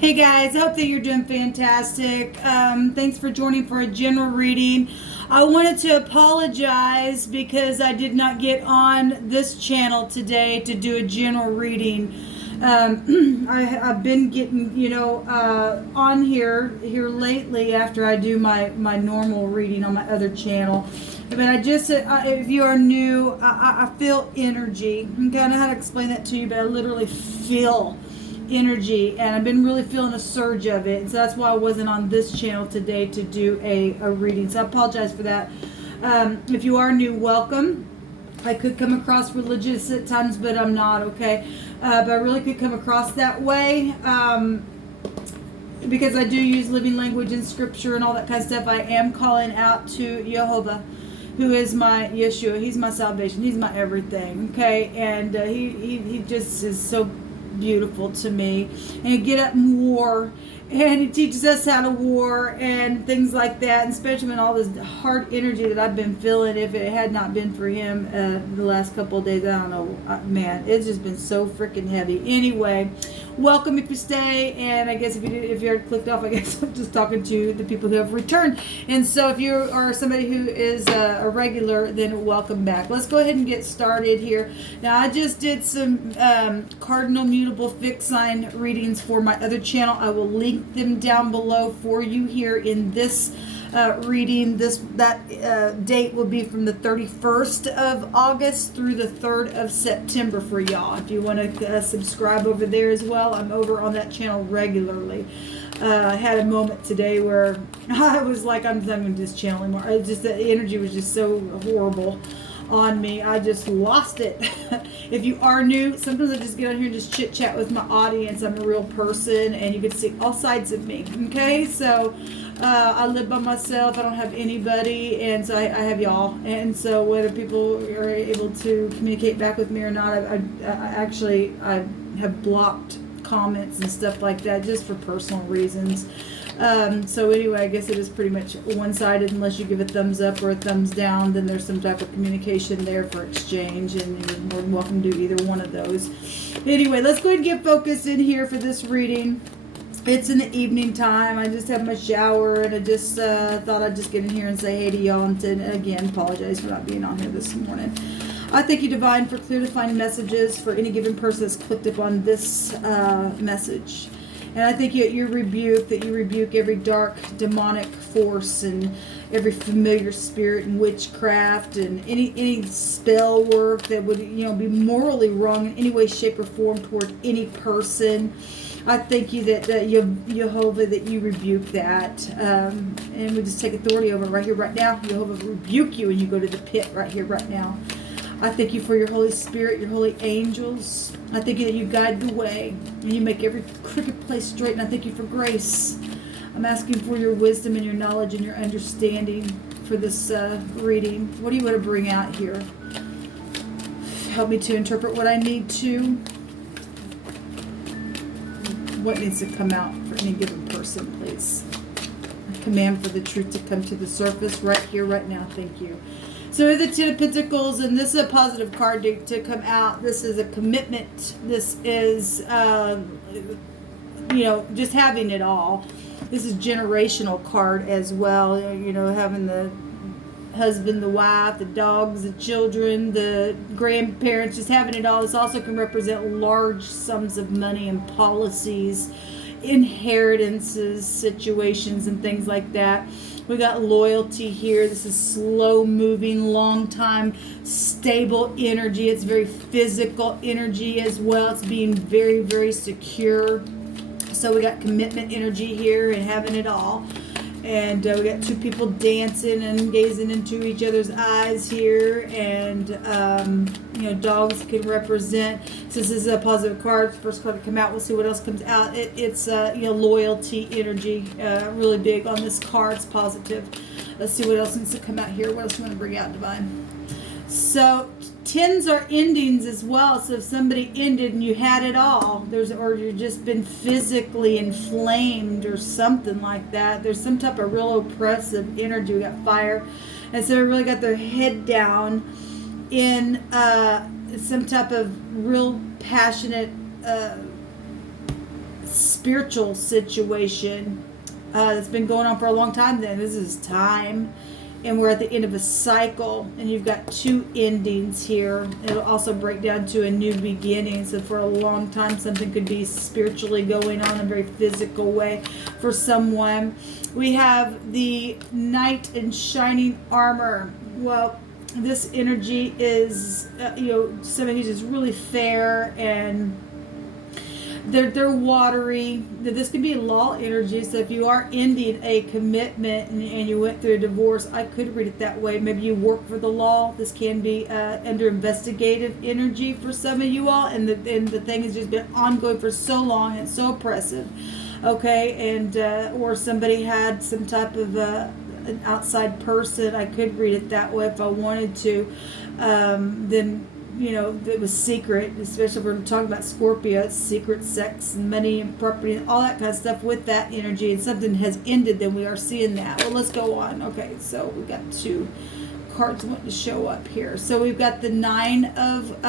Hey guys, I hope that you're doing fantastic. Thanks for joining for a general reading. I wanted to apologize because I did not get on this channel today to do a general reading. I've been getting, on here lately after I do my normal reading on my other channel. But if you are new, I feel energy. I don't know how to explain that to you, but I literally feel energy, and I've been really feeling a surge of it, so that's why I wasn't on this channel today to do a reading, so I apologize for that. If you are new, welcome. I could come across religious at times, but I'm not, okay? But I really could come across that way, because I do use living language and scripture and all that kind of stuff. I am calling out to Jehovah, who is my Yeshua. He's my salvation. He's my everything, okay? And he just is so beautiful to me, and get up and war, and he teaches us how to war and things like that, and especially when all this hard energy that I've been feeling, if it had not been for him the last couple of days, I don't know, man, it's just been so freaking heavy. Anyway, welcome if you stay, and I guess if you already clicked off, I guess I'm just talking to the people who have returned. And so if you are somebody who is a regular, then welcome back. Let's go ahead and get started here. Now, I just did some Cardinal Mutable Fixed Sign readings for my other channel. I will link them down below for you here in this reading. That date will be from the 31st of August through the 3rd of September for y'all. If you want to subscribe over there as well, I'm over on that channel regularly. I had a moment today where I was like, I'm done with this channel anymore. The energy was just so horrible on me. I just lost it. If you are new, sometimes I just get on here and just chit chat with my audience. I'm a real person, and you can see all sides of me. Okay, so I live by myself. I don't have anybody, and so I have y'all. And so whether people are able to communicate back with me or not, I have blocked comments and stuff like that just for personal reasons. So anyway, I guess it is pretty much one-sided. Unless you give a thumbs up or a thumbs down, then there's some type of communication there for exchange, and you're more than welcome to do either one of those. Anyway, let's go ahead and get focused in here for this reading. It's in the evening time. I just had my shower, and I just thought I'd just get in here and say hey to y'all, and again, apologize for not being on here this morning. I thank you, Divine, for clear defined messages for any given person that's clicked upon this message. And I think you rebuke every dark demonic force and every familiar spirit and witchcraft and any spell work that would be morally wrong in any way, shape, or form toward any person. I thank you that Jehovah, that you rebuke that, and we just take authority over it right here, right now. Jehovah rebuke you, and you go to the pit right here, right now. I thank you for your Holy Spirit, your holy angels. I thank you that you guide the way and you make every crooked place straight. And I thank you for grace. I'm asking for your wisdom and your knowledge and your understanding for this reading. What do you want to bring out here? Help me to interpret what I need to. What needs to come out for any given person, please? I command for the truth to come to the surface right here, right now. Thank you. So the Ten of Pentacles, and this is a positive card to come out. This is a commitment. This is, just having it all. This is generational card as well. Having the husband, the wife, the dogs, the children, the grandparents, just having it all. This also can represent large sums of money and policies, inheritances, situations, and things like that. We got loyalty here. This is slow moving, long time, stable energy. It's very physical energy as well. It's being very, very secure. So we got commitment energy here and having it all. And we got two people dancing and gazing into each other's eyes here. And, dogs can represent, since this is a positive card, first card to come out, we'll see what else comes out. It's loyalty energy, really big on this card. It's positive. Let's see what else needs to come out here. What else do you want to bring out, Divine? So, tens are endings as well. So if somebody ended and you had it all, or you've just been physically inflamed or something like that, there's some type of real oppressive energy. We got fire, and so they really got their head down in some type of real passionate spiritual situation that's been going on for a long time. Then this is time, and we're at the end of a cycle, and you've got two endings here. It'll also break down to a new beginning. So for a long time, something could be spiritually going on in a very physical way for someone. We have the Knight in shining armor. Well, this energy is, somebody who's just really fair, and they're watery. This could be law energy. So if you are ending a commitment and you went through a divorce, I could read it that way. Maybe you work for the law. This can be under investigative energy for some of you all, and the thing has just been ongoing for so long and so oppressive. Okay, and or somebody had some type of an outside person. I could read it that way if I wanted to. Then that was secret, especially if we're talking about Scorpio. It's secret sex and money and property and all that kind of stuff with that energy, and something has ended, then we are seeing that. Well, let's go on. Okay, so we've got two cards wanting to show up here. So we've got the Nine of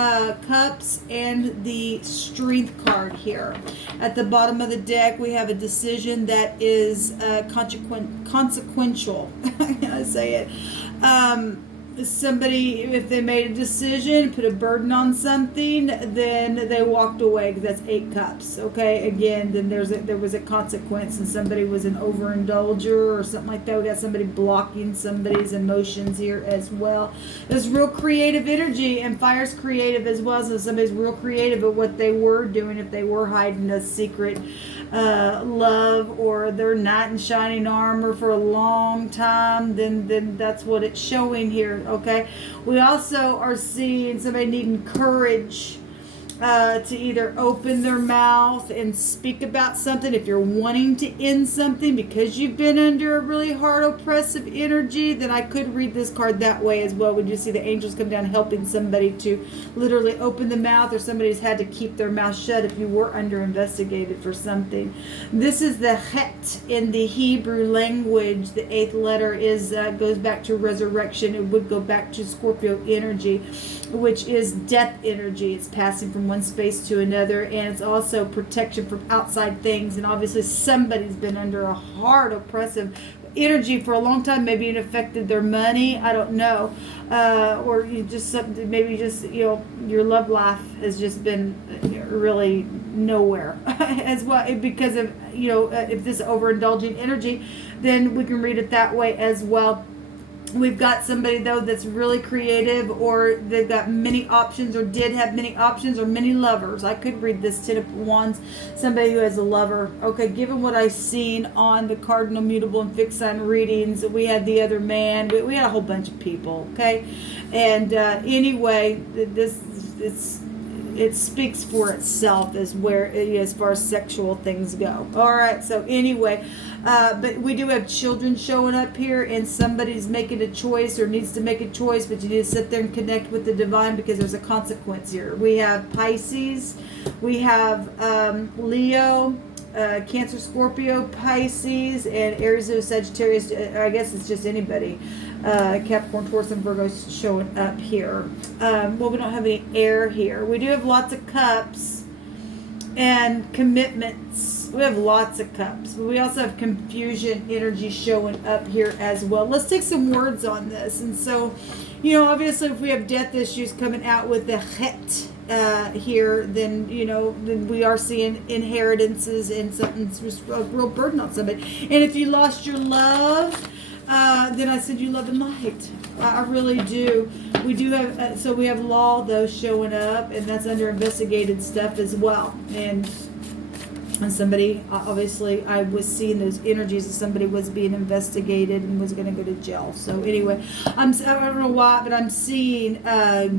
Cups and the Strength card here. At the bottom of the deck, we have a decision that is consequential. I gotta say it. Somebody, if they made a decision, put a burden on something, then they walked away, because that's 8 cups. Okay, again, then there was a consequence, and somebody was an overindulger or something like that. We got somebody blocking somebody's emotions here as well. There's real creative energy, and fire's creative as well. So somebody's real creative at what they were doing. If they were hiding a secret love, or they're not in shining armor for a long time, then that's what it's showing here. Okay, we also are seeing somebody needing courage to either open their mouth and speak about something. If you're wanting to end something because you've been under a really hard oppressive energy, then I could read this card that way as well. We do see the angels come down helping somebody to literally open the mouth, or somebody's had to keep their mouth shut if you were under investigated for something. This is the Het in the Hebrew language. The 8th letter is goes back to resurrection. It would go back to Scorpio energy, which is death energy. It's passing from one space to another, and it's also protection from outside things. And obviously somebody's been under a hard oppressive energy for a long time. Maybe it affected their money, I don't know, or you just something, maybe just your love life has just been really nowhere as well, because of if this overindulging energy, then we can read it that way as well. We've got somebody, though, that's really creative, or they've got many options, or did have many options, or many lovers. I could read this 10 of Wands, somebody who has a lover. Okay, given what I've seen on the Cardinal, Mutable, and Fixed Sign readings, we had the other man. We had a whole bunch of people, okay? And anyway, it speaks for itself as far as sexual things go. All right, so anyway, but we do have children showing up here, and somebody's making a choice or needs to make a choice, but you need to sit there and connect with the divine, because there's a consequence here. We have Pisces, we have Leo, Cancer, Scorpio, Pisces, and Aries, Sagittarius. I guess it's just anybody. Capricorn, Taurus, and Virgo showing up here. Well, we don't have any air here. We do have lots of cups and commitments. We have lots of cups, but we also have confusion energy showing up here as well. Let's take some words on this. And so, obviously, if we have death issues coming out with the Het here, then then we are seeing inheritances and something's just a real burden on somebody. And if you lost your love, then I send you love and light. I really do. We do have, so we have law, though, showing up, and that's under investigated stuff as well. And somebody, obviously, I was seeing those energies of somebody was being investigated and was going to go to jail. So anyway, I don't know why, but I'm seeing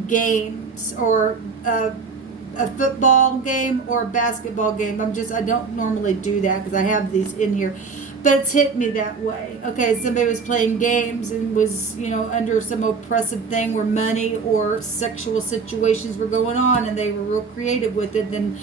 games, or a football game or a basketball game. I don't normally do that because I have these in here, but it's hit me that way. Okay, somebody was playing games and was, under some oppressive thing where money or sexual situations were going on, and they were real creative with it. Then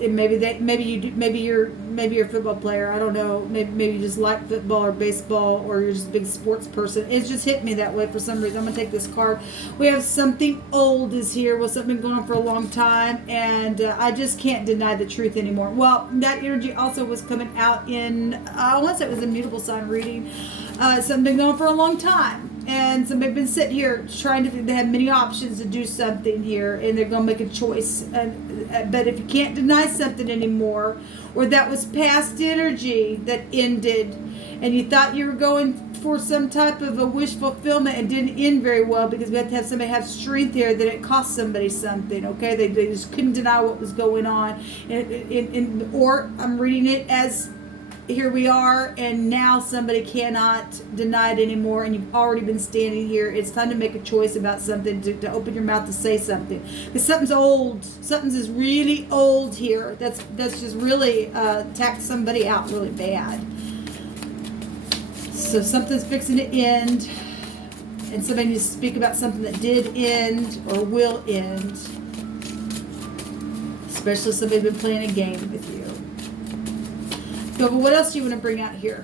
maybe you're a football player. I don't know. Maybe you just like football or baseball, or you're just a big sports person. It's just hit me that way for some reason. I'm gonna take this card. We have something old is here with something going on for a long time, and I just can't deny the truth anymore. Well, that energy also was coming out in I want to say it was a mutable sign reading. Something going for a long time. And somebody been sitting here trying to think they have many options to do something here, and they're going to make a choice. But if you can't deny something anymore, or that was past energy that ended, and you thought you were going for some type of a wish fulfillment and didn't end very well because we had to have somebody have strength here, that it cost somebody something, okay? They just couldn't deny what was going on. Or I'm reading it as here we are, and now somebody cannot deny it anymore, and you've already been standing here. It's time to make a choice about something, to open your mouth to say something, because something's old. Something's is really old here. That's just really tacked somebody out really bad. So something's fixing to end, and somebody needs to speak about something that did end or will end, especially somebody's been playing a game with you. So, but what else do you want to bring out here?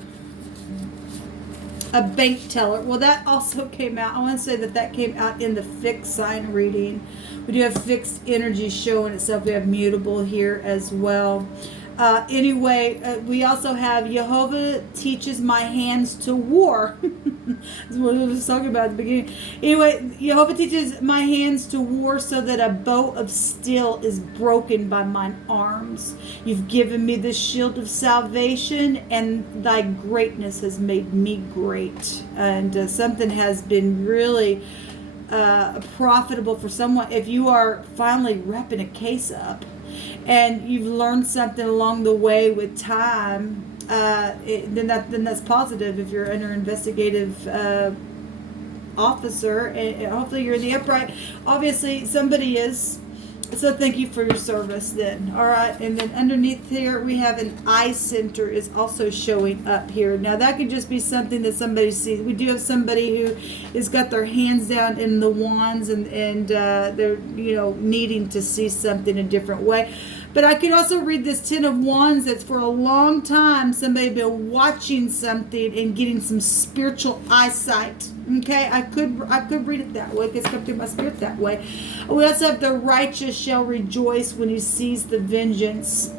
A bank teller. Well, that also came out. I want to say that came out in the fixed sign reading. We do have fixed energy showing itself. We have mutable here as well. We also have Jehovah teaches my hands to war. That's what I was talking about at the beginning. Anyway, Jehovah teaches my hands to war, so that a bow of steel is broken by mine arms. You've given me the shield of salvation, and thy greatness has made me great. And something has been really profitable for someone. If you are finally wrapping a case up, and you've learned something along the way with time, then that's positive. If you're under investigative officer, and hopefully you're in the upright. Obviously, somebody is. So thank you for your service then. All right, and then underneath here we have an eye center is also showing up here. Now that could just be something that somebody sees. We do have somebody who has got their hands down in the wands, and they're needing to see something a different way. But I could also read this Ten of Wands. That's for a long time somebody been watching something and getting some spiritual eyesight. Okay, I could read it that way. It's come through my spirit that way. We also have the righteous shall rejoice when he sees the vengeance,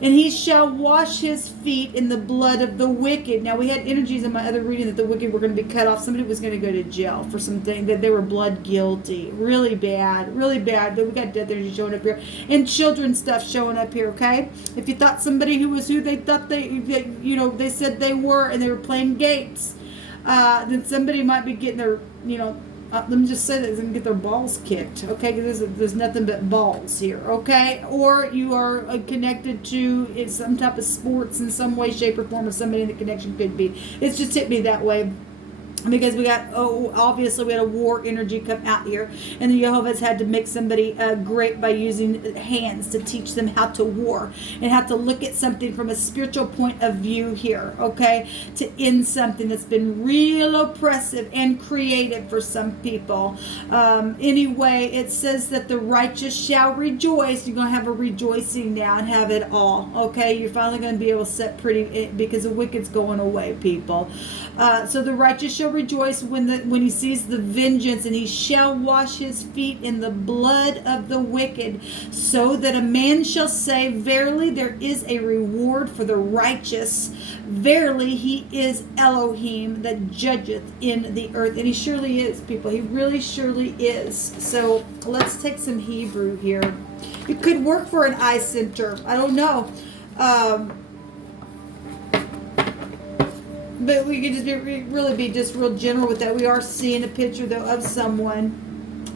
and he shall wash his feet in the blood of the wicked. Now, we had energies in my other reading that the wicked were going to be cut off. Somebody was going to go to jail for something, that they were blood guilty. Really bad, really bad. Then we got death energy showing up here, and children stuff showing up here, okay? If you thought somebody who was who they thought they said they were, and they were playing games, then somebody might be getting their, let me just say that they're going to get their balls kicked, okay? Because there's nothing but balls here, okay? Or you are connected to some type of sports in some way, shape, or form, or somebody in the connection could be. It's just hit me that way. Because we got, obviously we had a war energy come out here, and the Jehovah's had to make somebody great by using hands to teach them how to war and how to look at something from a spiritual point of view here, okay, to end something that's been real oppressive and creative for some people. Anyway, it says that the righteous shall rejoice. You're going to have a rejoicing now and have it all, okay? You're finally going to be able to set pretty, because the wicked's going away, people. So the righteous shall rejoice when he sees the vengeance, and he shall wash his feet in the blood of the wicked, so that a man shall say, verily there is a reward for the righteous. Verily he is Elohim that judgeth in the earth. And he surely is, people. He really surely is. So let's take some Hebrew here. It could work for an eye center. I don't know. But we could just really be just real general with that. We are seeing a picture, though, of someone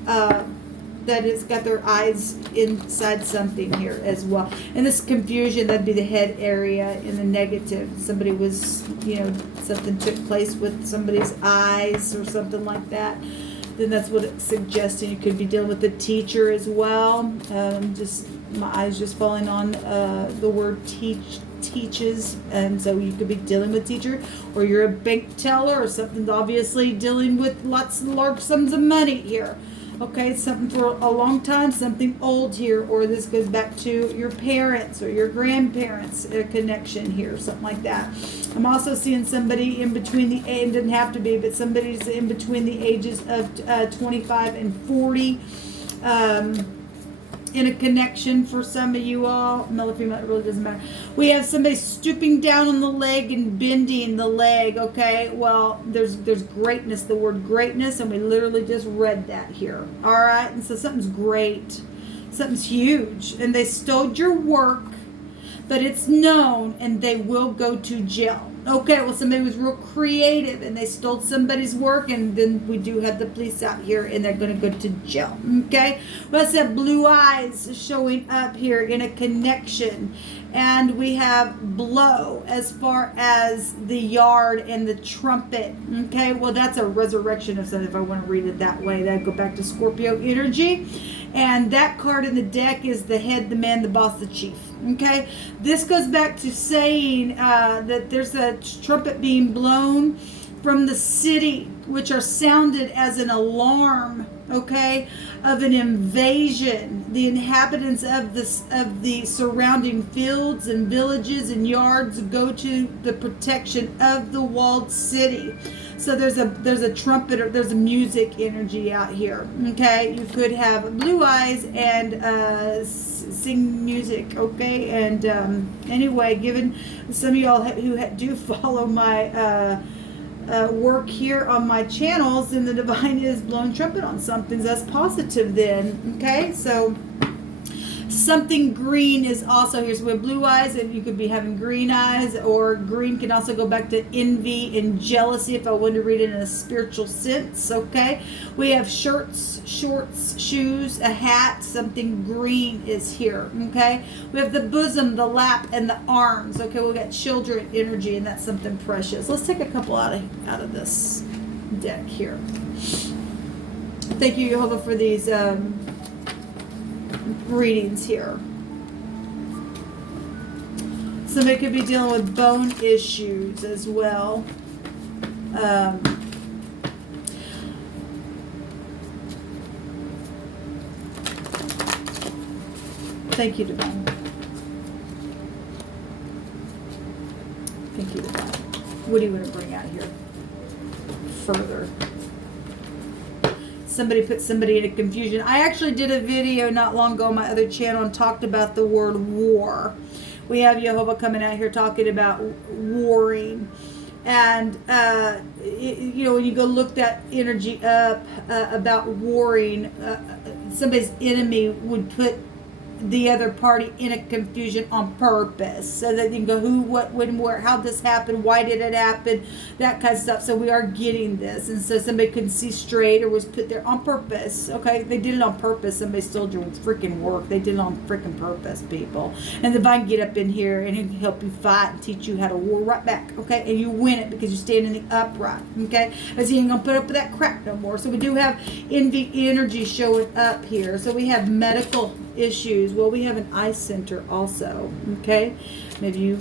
that has got their eyes inside something here as well. And this confusion, that'd be the head area in the negative. Somebody was, something took place with somebody's eyes or something like that. Then that's what it's suggesting. You could be dealing with the teacher as well. Just my eyes just falling on the word teaches, and so you could be dealing with teacher, or you're a bank teller or something, obviously dealing with large sums of money here. Okay, something for a long time, something old here, or this goes back to your parents or your grandparents, a connection here, something like that. I'm also seeing somebody in between the age, doesn't have to be, but somebody's in between the ages of 25 and 40. In a connection for some of you all, male or female, it really doesn't matter. We have somebody stooping down on the leg and bending the leg, okay? Well, there's greatness, the word greatness, and we literally just read that here, all right? And so something's great, something's huge, and they stole your work, but it's known, and they will go to jail. Okay, well, somebody was real creative and they stole somebody's work, and then we do have the police out here and they're going to go to jail. Okay, well, it's that blue eyes showing up here in a connection, and we have blow as far as the yard and the trumpet. Okay, well, that's a resurrection of something if I want to read it that way. That go back to Scorpio energy, and that card in the deck is the head, the man, the boss, the chief. Okay, this goes back to saying that there's a trumpet being blown from the city, which are sounded as an alarm, okay, of an invasion. The inhabitants of the surrounding fields and villages and yards go to the protection of the walled city. So there's a trumpet, or there's a music energy out here. Okay, you could have blue eyes and sing music. Okay, and anyway, given some of y'all who do follow my work here on my channels, and the divine is blowing trumpet on something, that's positive then. Okay, so something green is also here. So we have blue eyes, and you could be having green eyes, or green can also go back to envy and jealousy if I wanted to read it in a spiritual sense. Okay, we have shirts, shorts, shoes, a hat. Something green is here. Okay, we have the bosom, the lap, and the arms. Okay, we got children energy, and that's something precious. Let's take a couple out of this deck here. Thank you, Jehovah, for these readings here. Somebody could be dealing with bone issues as well. Thank you, Divine. Thank you, Divine. What do you want to bring out here further? Somebody put somebody into confusion. I actually did a video not long ago on my other channel and talked about the word war. We have Jehovah coming out here talking about warring. And, you know, when you go look that energy up about warring, somebody's enemy would put the other party in a confusion on purpose, so that you can go who, what, when, where, how this happened, why did it happen, that kind of stuff. So we are getting this, and so somebody couldn't see straight or was put there on purpose. Okay, they did it on purpose. Somebody stole your freaking work. They did it on freaking purpose, people. And the divine get up in here and he'll help you fight and teach you how to war right back. Okay, and you win it because you stand in the upright. Okay, as he ain't gonna put up with that crap no more. So we do have envy energy showing up here. So we have medical issues. Well, we have an eye center also. Okay, maybe you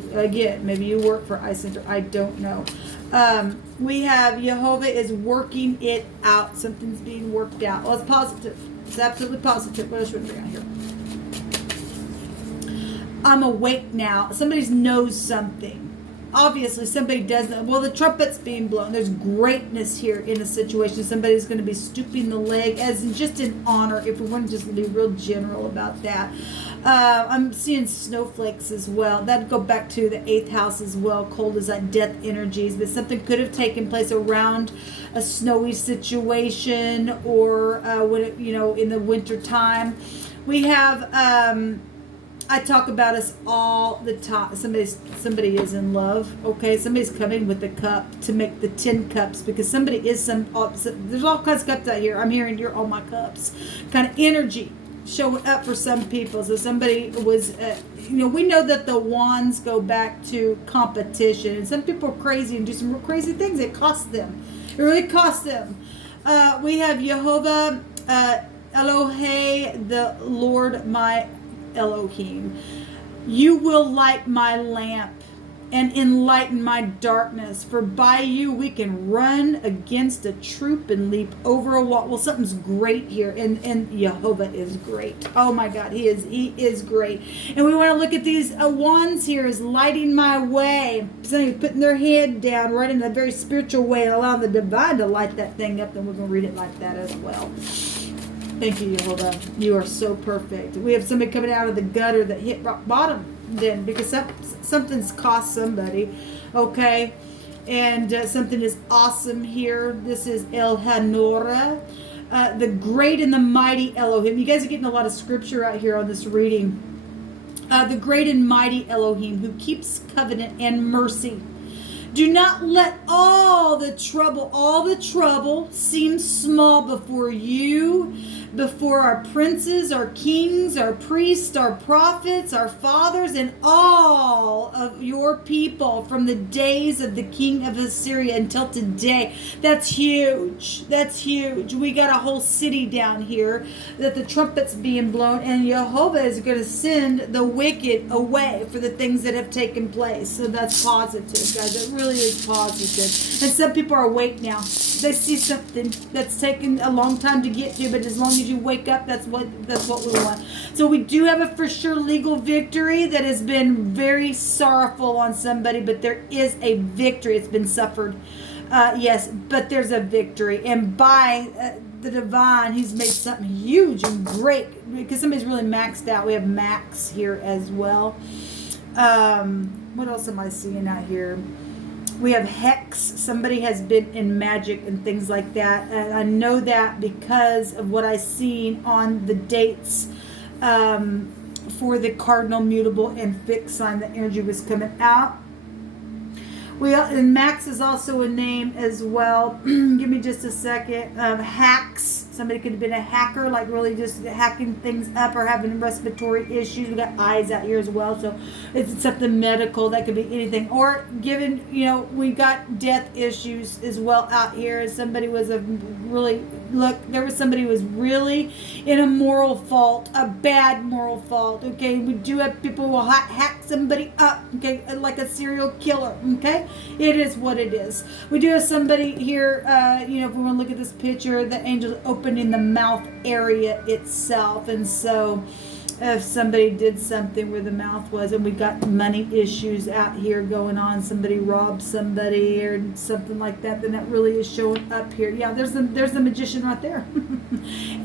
work for eye center. I don't know. We have Jehovah is working it out. Something's being worked out. Well, it's positive. It's absolutely positive. What else should we bring out here? I'm awake now. Somebody knows something. Obviously, somebody doesn't. Well, the trumpet's being blown. There's greatness here in a situation. Somebody's going to be stooping the leg, as in just in honor, if we want to just be real general about that. I'm seeing snowflakes as well. That'd go back to the 8th house as well. Cold as that death energies. But something could have taken place around a snowy situation, or when it, in the winter time. We have... I talk about us all the time. Somebody is in love. Okay, somebody's coming with a cup to make the 10 cups, because somebody is there's all kinds of cups out here. I'm hearing you're all my cups kind of energy showing up for some people. So somebody was, we know that the wands go back to competition, and some people are crazy and do some real crazy things. It costs them. It really costs them. We have Jehovah, Elohe, the Lord, my Elohim. You will light my lamp and enlighten my darkness. For by you we can run against a troop and leap over a wall. Well, something's great here, and Jehovah is great. Oh my God, he is great. And we want to look at these wands here as lighting my way. Somebody putting their head down, right in a very spiritual way, and allowing the divine to light that thing up. And we're going to read it like that as well. Thank you, Jehovah. You are so perfect. We have somebody coming out of the gutter that hit rock bottom then, because something's cost somebody, okay? And something is awesome here. This is El Hanora, the great and the mighty Elohim. You guys are getting a lot of scripture out here on this reading. The great and mighty Elohim who keeps covenant and mercy. Do not let all the trouble seem small before you, before our princes, our kings, our priests, our prophets, our fathers, and all of your people from the days of the king of Assyria until today. That's huge. That's huge. We got a whole city down here that the trumpet's being blown, and Jehovah is going to send the wicked away for the things that have taken place. So that's positive, guys. It really is positive. And some people are awake now. They see something that's taken a long time to get to, but as long as you wake up, that's what we want. So we do have a for sure legal victory that has been very sorrowful on somebody, but there is a victory. It's been suffered, yes, but there's a victory, and by the divine, he's made something huge and great, because somebody's really maxed out. We have max here as well. What else am I seeing out here? We have hex. Somebody has been in magic and things like that. And I know that because of what I seen on the dates for the cardinal, mutable, and fixed sign. The energy was coming out. And Max is also a name as well. Give me just a second. Hacks. Somebody could have been a hacker, like really just hacking things up or having respiratory issues. We got eyes out here as well. So it's something medical. That could be anything. Or given, we got death issues as well out here. Somebody was there was somebody who was really in a moral fault, a bad moral fault. Okay. We do have people who will hack somebody up. Okay. Like a serial killer. Okay. It is what it is. We do have somebody here, if we want to look at this picture, the angels opening the mouth area itself. And so if somebody did something where the mouth was, and we got money issues out here going on, somebody robbed somebody or something like that, then that really is showing up here. Yeah, there's the magician right there.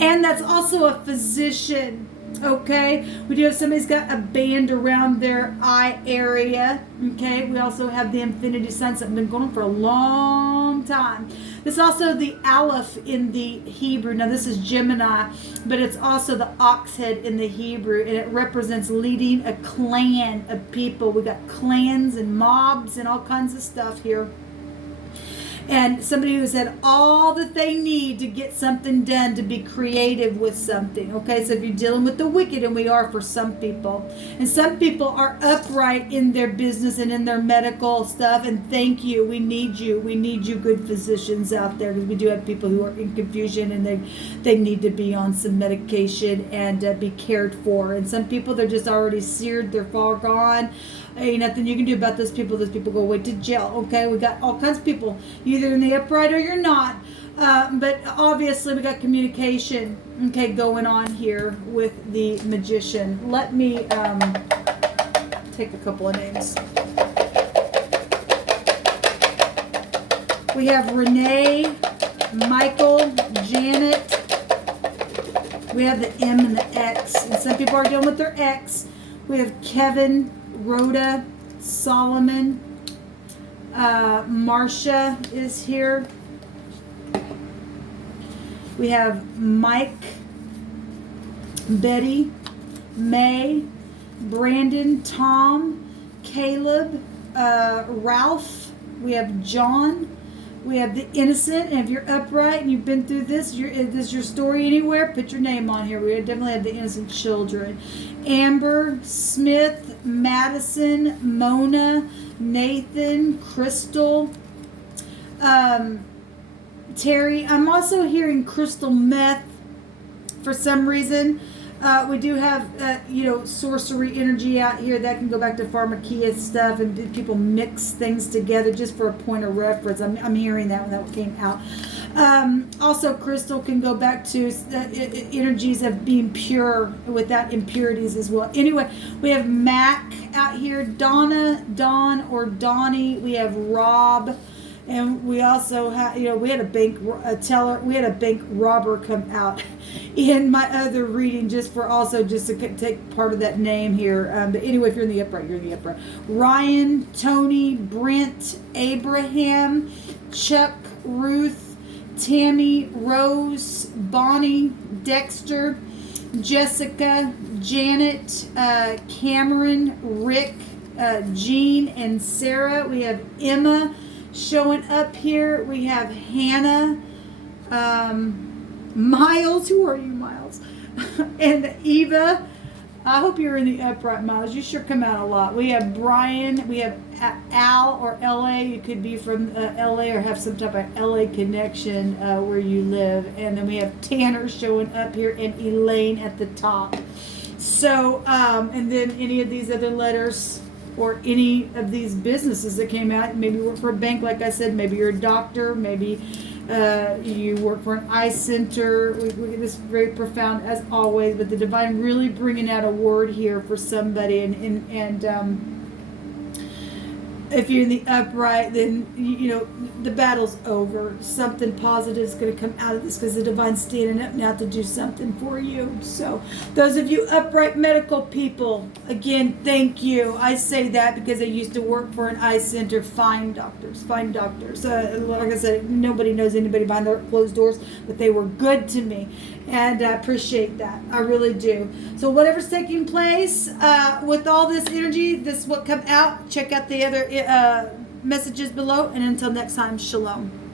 And that's also a physician. Okay, we do have somebody's got a band around their eye area. Okay, we also have the infinity signs that have been going on for a long time. This is also the Aleph in the Hebrew. Now this is Gemini, but it's also the ox head in the Hebrew, and it represents leading a clan of people. We got clans and mobs and all kinds of stuff here. And somebody who's had all that they need to get something done, to be creative with something. Okay, so if you're dealing with the wicked, and we are for some people. And some people are upright in their business and in their medical stuff. And thank you. We need you. We need you good physicians out there, because we do have people who are in confusion, and they need to be on some medication and be cared for. And some people, they're just already seared. They're far gone. Ain't nothing you can do about those people. Those people go away to jail. Okay, we got all kinds of people. You're either in the upright or you're not. But obviously we got communication, okay, going on here with the magician. Let me take a couple of names. We have Renee, Michael, Janet. We have the M and the X. And some people are dealing with their X. We have Kevin, Rhoda, Solomon, Marcia is here. We have Mike, Betty, May, Brandon, Tom, Caleb, Ralph. We have John. We have the innocent. And if you're upright and you've been through this, is your story anywhere? Put your name on here. We definitely have the innocent children. Amber, Smith, Madison, Mona, Nathan, Crystal, Terry. I'm also hearing crystal meth for some reason. We do have, sorcery energy out here. That can go back to pharmakia stuff, and people mix things together just for a point of reference. I'm hearing that when that came out. Also, crystal can go back to energies of being pure without impurities as well. Anyway, we have Mac out here, Donna, Dawn, or Donnie. We have Rob. And we also had, we had a bank robber come out in my other reading just to take part of that name here. But anyway, if you're in the upright, you're in the upright. Ryan, Tony, Brent, Abraham, Chuck, Ruth, Tammy, Rose, Bonnie, Dexter, Jessica, Janet, Cameron, Rick, Jean, and Sarah. We have Emma showing up here. We have Hannah, Miles. Who are you, Miles? And Eva. I hope you're in the upright, Miles. You sure come out a lot. We have Brian. We have Al or LA. You could be from LA or have some type of LA connection where you live. And then we have Tanner showing up here and Elaine at the top. So, and then any of these other letters or any of these businesses that came out. Maybe you work for a bank, like I said. Maybe you're a doctor. Maybe you work for an eye center. We get this very profound as always, but the divine really bringing out a word here for somebody. And if you're in the upright, then the battle's over. Something positive is going to come out of this because the divine's standing up now to do something for you. So those of you upright medical people, again, thank you. I say that because I used to work for an eye center. Fine doctors. Like I said, nobody knows anybody behind the closed doors, but they were good to me. And I appreciate that. I really do. So whatever's taking place with all this energy, this is what come out. Check out the other messages below. And until next time, shalom.